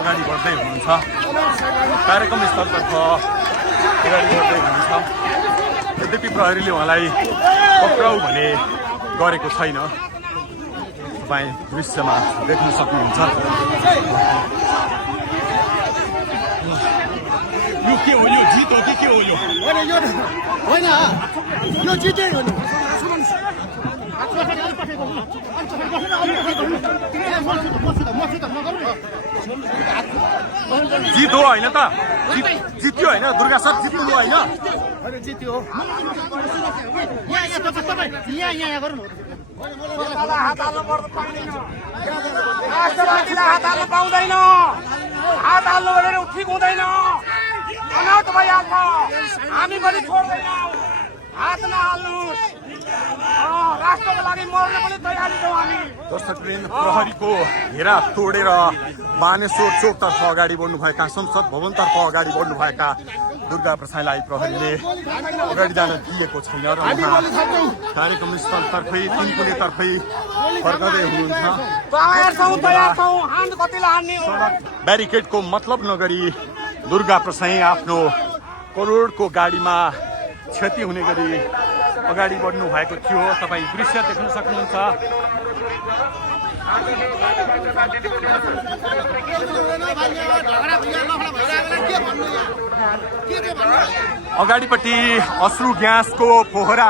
अगाडि बढ्दै हुनुहुन्छ कार्यक्रम स्थलतर्फ अगाडि बढ्दै हुनुहुन्छ यद्यपि प्रहरीले उहाँलाई पक्राउ भने गरेको छैन तपाईँ दृश्यमा देख्न सक्नुहुन्छ यो के हो यो जित हो कि के हो यो होइन यो जितै हो नि जित हो होइन त जित्यो होइन दुर्गा सर जित्नु होइन जित्यो यहाँ गर्नु राष्ट्रवादीलाई हात हाल्नु पाउँदैन हात हाल्नु भनेर ठिक हुँदैन अनाउट भइहाल्छ हामी पनि छोड्दैनौँ हात नहाल्नुहोस् राष्ट्रको लागि मर्न पनि तयारी छौँ हामी दर्शकवृन्द प्रहरीको घेरा तोडेर बानेश्वर चोकतर्फ अगाडि बढ्नुभएका संसद भवनतर्फ अगाडि बढ्नुभएका दुर्गा प्रसाईलाई प्रहरीले अगाडि जान दिएको छैन र उहाँ कार्यक्रम स्थलतर्फै तिनकुनेतर्फै फर्कँदै हुनुहुन्छ ब्यारिकेडको मतलब नगरी दुर्गा प्रसाई आफ्नो करोडको गाडीमा क्षति हुने गरी अगाडि बढ्नु भएको थियो तपाईँ दृश्य देख्न सक्नुहुन्छ अगाडिपट्टि अश्रु ग्यासको फोहरा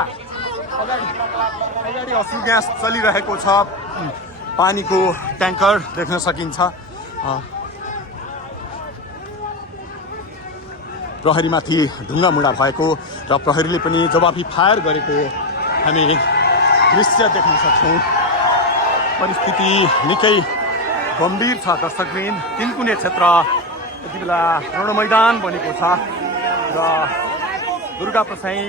अगाडि अश्रु ग्यास चलिरहेको छ पानीको ट्याङ्कर देख्न सकिन्छ प्रहरीमाथि ढुङ्गामुढा भएको र प्रहरीले पनि जवाफी फायर गरेको हामी दृश्य देख्न सक्छौँ परिस्थिति निकै गम्भीर छ दर्शकवृन्द तिनकुने क्षेत्र यति बेला रण मैदान बनेको छ र दुर्गा प्रसाई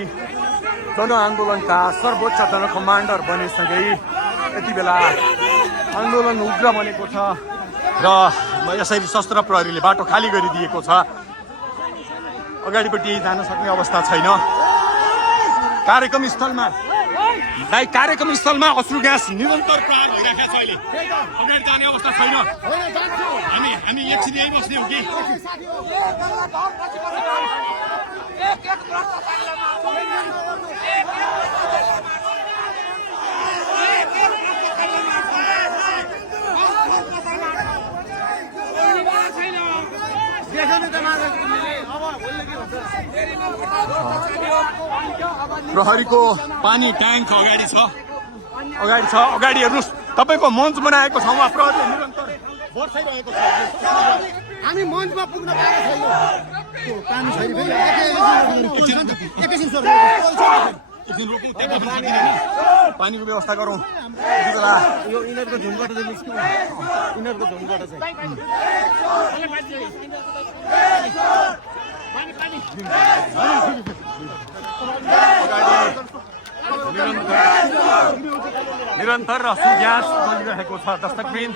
जनआन्दोलनका सर्वोच्च जनकमान्डर बनेसँगै यति बेला आन्दोलन उग्र बनेको छ र यसरी सशस्त्र प्रहरीले बाटो खाली गरिदिएको छ अगाडिपट्टि जान सक्ने अवस्था छैन कार्यक्रम स्थलमा अश्रु ग्यास निरन्तर प्रहार भइरहेको छ अहिले अगाडि जाने अवस्था छैन हामी एकछिन यही बस्ने हो कि प्रहरीको पानी ट्याङ्क अगाडि छ अगाडि हेर्नुहोस् तपाईँको मञ्च बनाएको ठाउँमा प्रहरीले निरन्तर बर्साइरहेको छ हामी मञ्चमा पुग्न पाएको छैन पानीको व्यवस्था गरौँ यति बेला यो यिनीहरूको झुमबाट चाहिँ निस्क्यौँ यिनीहरूको झुमबाट चाहिँ निरन्तर अश्रु ग्यास चलिरहेको छ दर्शकवृन्द